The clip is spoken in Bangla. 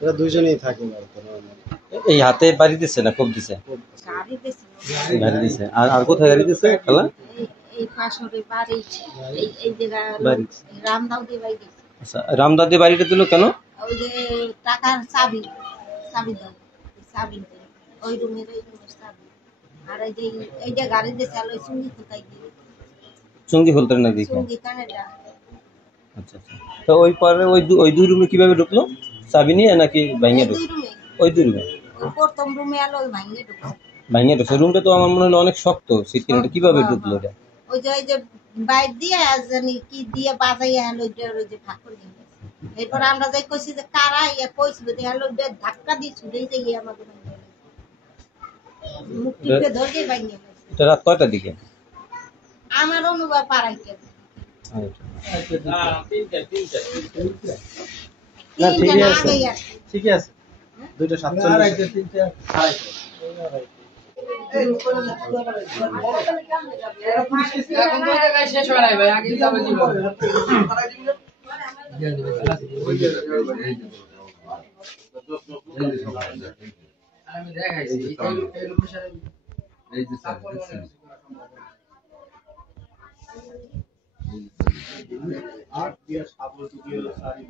এরা দুইজনেই থাকে এই হাতে বাড়ি দিছে না খুব দিছে গাড়ি দিছে আর কোথায় গাড়ি দিছে খালা আচ্ছা রামদাদি বাড়িটা দিল কেন ওই যে টাকার চাবি চাবি দাও চাবি ওই রুমের চাবি আর এই যে গাড়ি দিয়ে চালো চুঙ্গি কোথায় দিয়ে চুঙ্গি খুলতে না দেখি চুঙ্গি কানেটা। আচ্ছা আচ্ছা তো ওই পরে ওই দুই রুমে কিভাবে ঢুকলো চাবি নিয়ে নাকি ভাঙিয়ে ঢুকলো ওই দুই রুমে প্রথম রুমে আলো ওই ভাঙিয়ে ঢুকলো রুমটা তো আমার মনে হলো অনেক শক্ত সিটটা কিভাবে ঢুকলো এটা ওই যে বাইর দিয়ে জানি কি দিয়ে বাজাইয়া হলো ওই যে ফাঁকর দিয়ে এরপর আমরা যাই কইছি যে কারা ইয়া কইছিল যে হলো ধাক্কা দিয়ে ছুটেই যাই আমাকে মুক্তিতে ধরে ভাঙিয়ে এটা রাত কয়টার দিকে আমার অনুভব পারাইতে না ঠিকই আছে 2:47 শেষ হয় নাই ভাই আগে যাবে কিভাবে আমি দেখাইছি এই লোকেশন এই যে আর দিয়া সাবল দিয়ে সারি